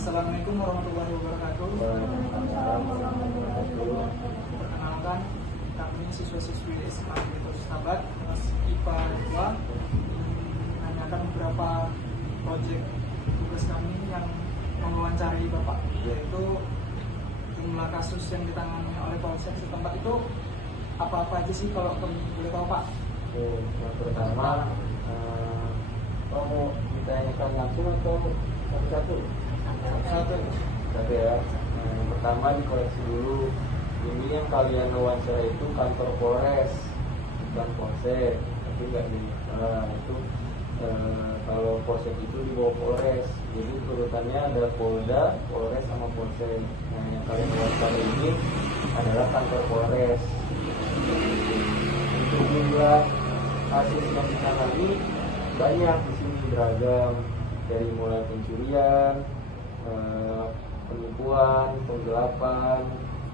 Assalamualaikum warahmatullahi wabarakatuh. Perkenalkan, kami siswa-siswi SMA Negeri Sahabat kelas IPA 2 menanyakan beberapa proyek tugas kami yang mewawancari Bapak, yaitu jumlah kasus yang ditangani oleh polsek setempat itu apa-apa aja sih, kalau boleh tahu Pak? Yang pertama, mau ditanyakan langsung atau satu-satu? Satu ya. Yang pertama dikoreksi dulu. Ini yang kalian wawancara itu kantor Polres, bukan Polsek. Tapi nggak di itu kalau Polsek itu di bawah Polres. Jadi urutannya ada Polda, Polres sama Polsek. Nah, yang kalian wawancara ini adalah kantor Polres. Untuk jumlah kasus yang ditangani banyak di sini, beragam, dari mulai pencurian, penipuan, penggelapan,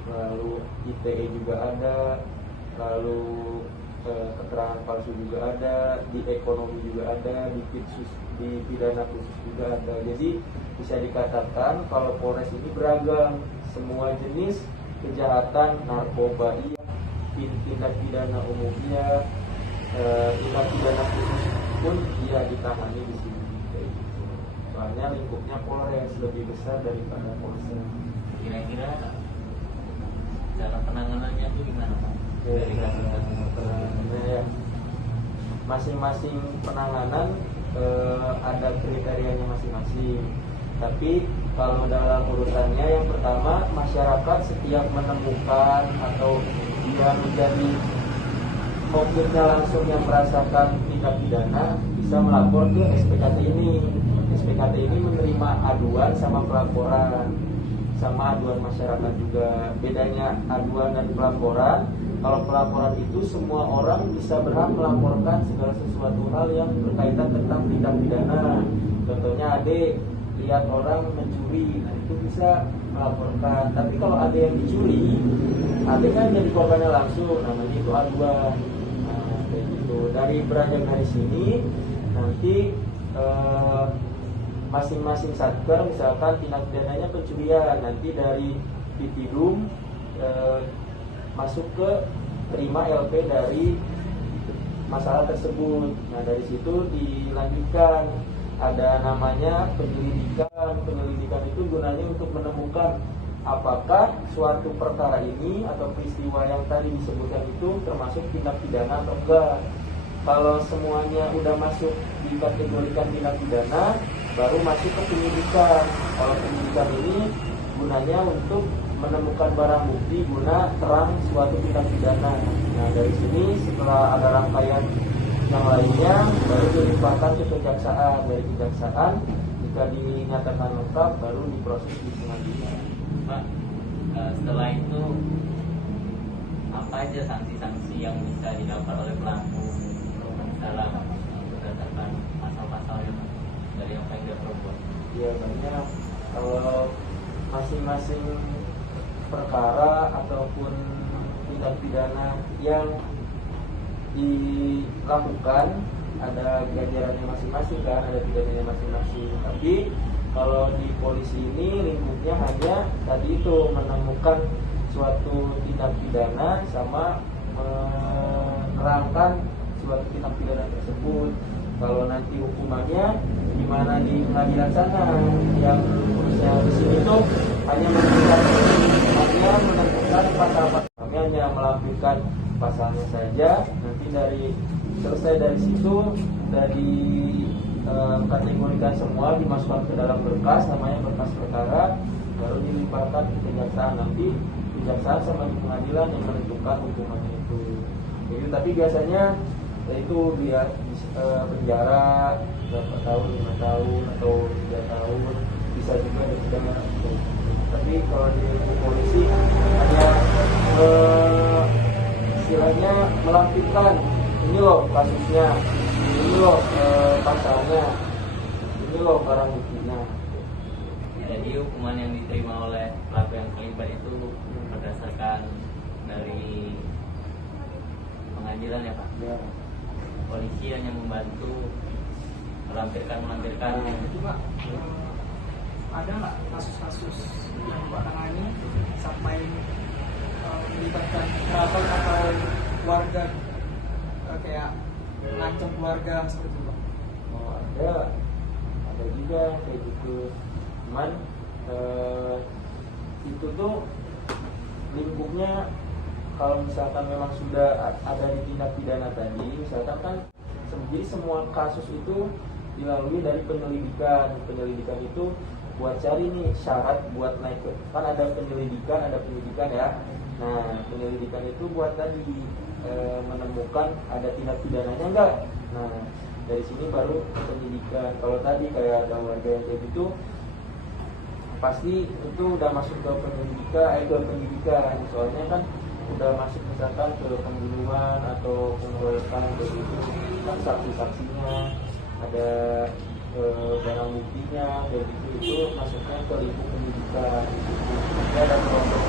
lalu ITE juga ada, lalu keterangan palsu juga ada, di ekonomi juga ada, di pidana khusus juga ada. Jadi bisa dikatakan kalau Polres ini beragam, semua jenis kejahatan, narkoba iya, tindak pidana umumnya, tindak pidana khusus pun dia ditangani di sini. Soalnya lingkupnya Polres lebih besar daripada Polsek. Kira-kira cara penanganannya itu gimana Pak? Dari kasus-kasus penanganannya, masing-masing penanganan ada kriterianya masing-masing. Tapi kalau dalam urutannya, yang pertama, masyarakat setiap menemukan atau dia menjadi objeknya langsung yang merasakan tindak pidana bisa melapor ke SPKT ini. SPKT ini menerima aduan sama pelaporan, sama aduan masyarakat juga. Bedanya aduan dan pelaporan, kalau pelaporan itu semua orang bisa berhak melaporkan segala sesuatu hal yang berkaitan tentang tindak pidana. Contohnya adik lihat orang mencuri, nah itu bisa melaporkan. Tapi kalau ada yang dicuri, adik kan jadi korbannya langsung, namanya itu aduan. Nah, kayak gitu. Dari beragam dari sini nanti masing-masing satker, misalkan tindak pidananya pencurian, nanti dari Ditidum masuk ke terima LP dari masalah tersebut. Nah, dari situ dilanjutkan, ada namanya penyelidikan. Penyelidikan itu gunanya untuk menemukan apakah suatu perkara ini atau peristiwa yang tadi disebutkan itu termasuk tindak pidana atau enggak. Kalau semuanya udah masuk dikategorikan tindak pidana, baru masuk ke penyidikan. Kalau penyidikan ini gunanya untuk menemukan barang bukti guna terang suatu tindak pidana. Nah, dari sini setelah ada rangkaian yang lainnya, baru dilimpahkan ke kejaksaan. Dari kejaksaan, jika dinyatakan lengkap, baru diproses di pengadilan. Pak, setelah itu apa aja sanksi-sanksi yang bisa didapat oleh pelaku dalam berdasarkan pasal-pasal yang dari apa yang dia perbuat? Ya, banyak. Kalau masing-masing perkara ataupun tindak pidana yang dilakukan ada ganjarannya masing-masing kan, ada pidananya masing-masing. Tapi kalau di polisi ini lingkupnya hanya tadi itu menemukan suatu tindak pidana sama menerangkan suatu tindak pidana tersebut. Kalau nanti hukumannya gimana di pengadilan sana, yang di sini tuh hanya menentukan pasal-pasal. Kami hanya melampirkan pasalnya saja. Nanti selesai dari situ, dari kategorikan semua, dimasukkan ke dalam berkas, namanya berkas perkara, baru dilimpahkan ke kejaksaan. Nanti kejaksaan sama di pengadilan yang menentukan hukumannya itu. Jadi, tapi biasanya itu dia penjara berapa tahun, 5 tahun atau 3 tahun, bisa juga denda. Tapi kalau di polisi hanya istilahnya melampirkan, ini loh kasusnya, ini loh pasalnya, ini loh barang buktinya. Jadi hukuman yang diterima oleh pelaku yang terlibat itu berdasarkan dari pengadilan ya Pak? Ya. Polisi hanya membantu melampirkan Itu Pak, ada nggak kasus-kasus yang Pak tangani sampai melibatkan kerabat atau warga, kayak mengancam keluarga seperti itu Pak? Oh, ada juga kayak gitu. Cuman itu tuh lingkupnya, kalau misalkan memang sudah ada di tindak pidana tadi, misalkan kan jadi semua kasus itu dilalui dari penyelidikan. Penyelidikan itu buat cari nih syarat buat naik ke, kan ada penyelidikan, ada penyidikan ya. Nah, penyelidikan itu buat tadi menemukan ada tindak pidananya enggak. Nah, dari sini baru penyidikan. Kalau tadi kayak ada warga yang kayak gitu, pasti itu udah masuk ke penyidikan, soalnya kan udah masuk misalkan ke pembunuhan atau pengeroyokan kayak gitu, kan saksi-saksinya ada, barang buktinya kayak gitu, itu masuknya ke lingkup penyidikan. Jadi ada kelompok